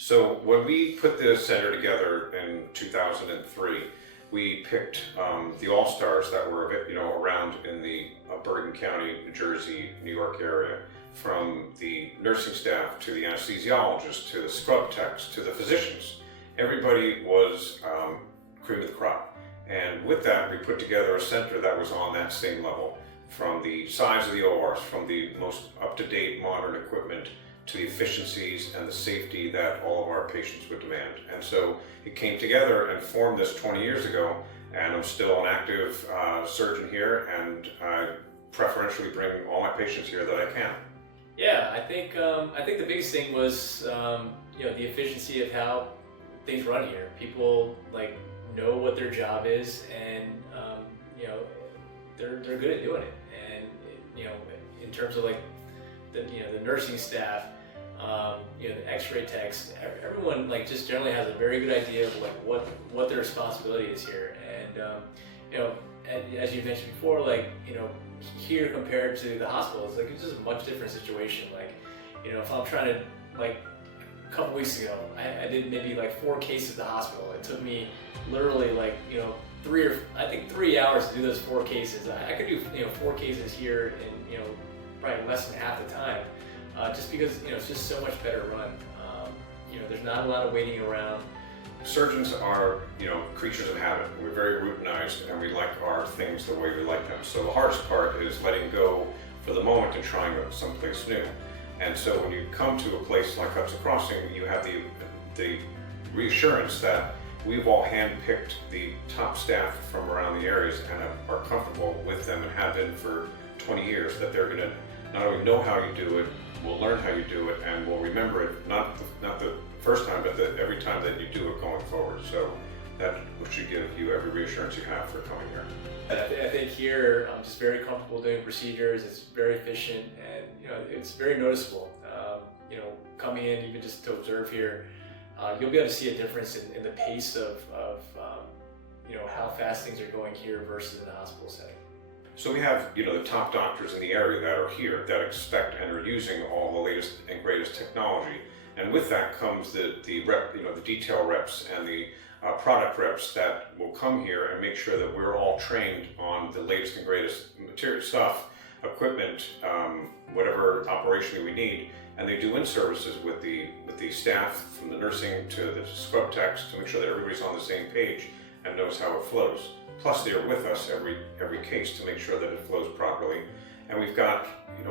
So when we put the center together in 2003, we picked the all-stars that were around in the Bergen County, New Jersey, New York area, from the nursing staff to the anesthesiologists to the scrub techs to the physicians. Everybody was cream of the crop. And with that, we put together a center that was on that same level, from the size of the ORs, from the most up-to-date modern equipment, to the efficiencies and the safety that all of our patients would demand. And so it came together and formed this 20 years ago, and I'm still an active surgeon here, and I preferentially bring all my patients here that I can. Yeah, I think the biggest thing was the efficiency of how things run here. People know what their job is, and they're good at doing it. And in terms of the nursing staff, the X-ray techs, everyone just generally has a very good idea of what their responsibility is here. And as you mentioned before, here compared to the hospitals, it's just a much different situation. If I'm trying to, a couple weeks ago, I did maybe 4 cases at the hospital. It took me literally 3 hours to do those 4 cases. I could do 4 cases here in probably less than half the time, just because it's just so much better run. There's not a lot of waiting around. Surgeons are, creatures of habit. We're very routinized, and we like our things the way we like them. So the hardest part is letting go for the moment and trying someplace new. And so when you come to a place like Hudson Crossing, you have the reassurance that we've all handpicked the top staff from around the areas and are comfortable with them and have been for 20 years, that they're going to not only know how you do it, will learn how you do it, and will remember it, not the first time, but every time that you do it going forward. So that should give you every reassurance you have for coming here. I think here I'm just very comfortable doing procedures. It's very efficient, and it's very noticeable. Coming in even just to observe here, you'll be able to see a difference in the pace of how fast things are going here versus in the hospital setting. So we have the top doctors in the area that are here that expect and are using all the latest and greatest technology, and with that comes the detail reps and the product reps that will come here and make sure that we're all trained on the latest and greatest material stuff, equipment, whatever operationally we need, and they do in-services with the staff, from the nursing to the scrub techs, to make sure that everybody's on the same page and knows how it flows. Plus, they're with us every case to make sure that it flows properly. And we've got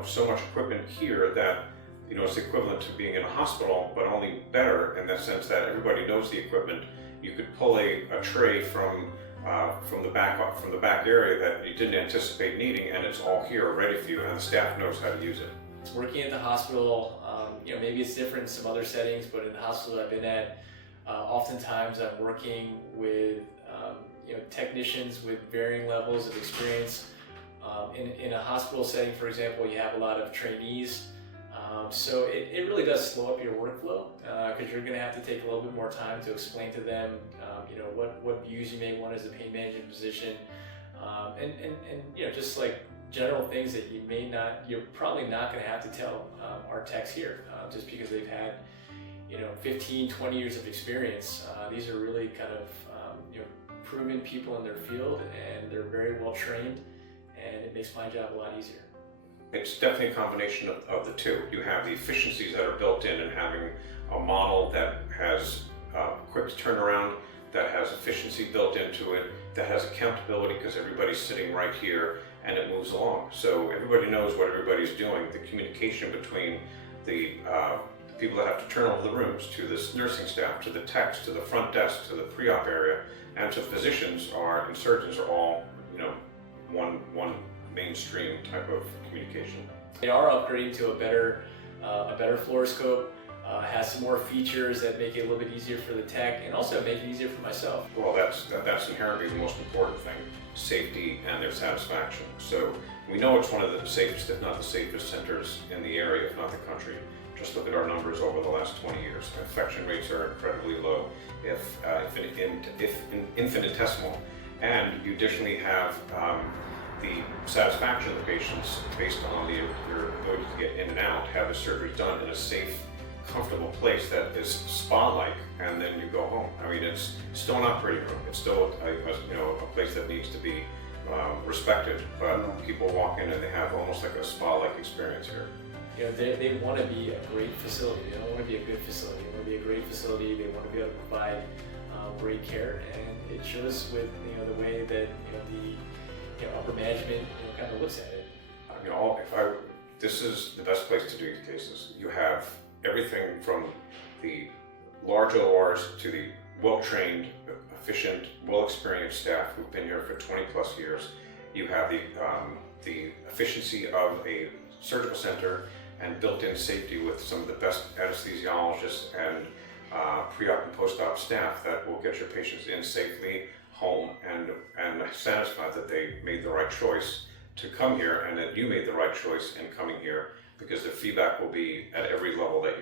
so much equipment here that it's equivalent to being in a hospital, but only better in the sense that everybody knows the equipment. You could pull a tray from the back area that you didn't anticipate needing, and it's all here ready for you, and the staff knows how to use it. Working at the hospital, maybe it's different in some other settings, but in the hospital I've been at, oftentimes I'm working with technicians with varying levels of experience. In a hospital setting, for example, you have a lot of trainees, so it really does slow up your workflow, because you're going to have to take a little bit more time to explain to them what views you may want as a pain management physician, and just general things that you're probably not going to have to tell our techs here, just because they've had 15, 20 years of experience. These are really kind of proven people in their field, and they're very well trained, and it makes my job a lot easier. It's definitely a combination of the two. You have the efficiencies that are built in, and having a model that has quick turnaround, that has efficiency built into it, that has accountability because everybody's sitting right here and it moves along. So everybody knows what everybody's doing. The communication between the people that have to turn over the rooms, to this nursing staff, to the techs, to the front desk, to the pre-op area, and to the physicians and surgeons are all one mainstream type of communication. They are upgrading to a better fluoroscope. Has some more features that make it a little bit easier for the tech, and also make it easier for myself. Well, that's inherently the most important thing: safety and their satisfaction. So we know it's one of the safest, if not the safest, centers in the area, if not the country. Just look at our numbers over the last 20 years. Infection rates are incredibly low, if infinitesimal, and you additionally have the satisfaction of the patients based on their ability to get in and out, have the surgery done in a safe, comfortable place that is spa-like, and then you go home. I mean, it's still an operating room. It's still a place that needs to be respected, but people walk in and they have almost like a spa-like experience here. You know, they want to be a great facility. They don't want to be a good facility. They want to be a great facility. They want to be able to provide great care, and it shows with the way that the upper management kind of looks at it. I mean, this is the best place to do these cases. You have everything from the large ORs to the well-trained, efficient, well-experienced staff who've been here for 20 plus years. You have the efficiency of a surgical center and built-in safety with some of the best anesthesiologists and pre-op and post-op staff that will get your patients in safely home and satisfied that they made the right choice to come here and that you made the right choice in coming here, because the feedback will be at every level that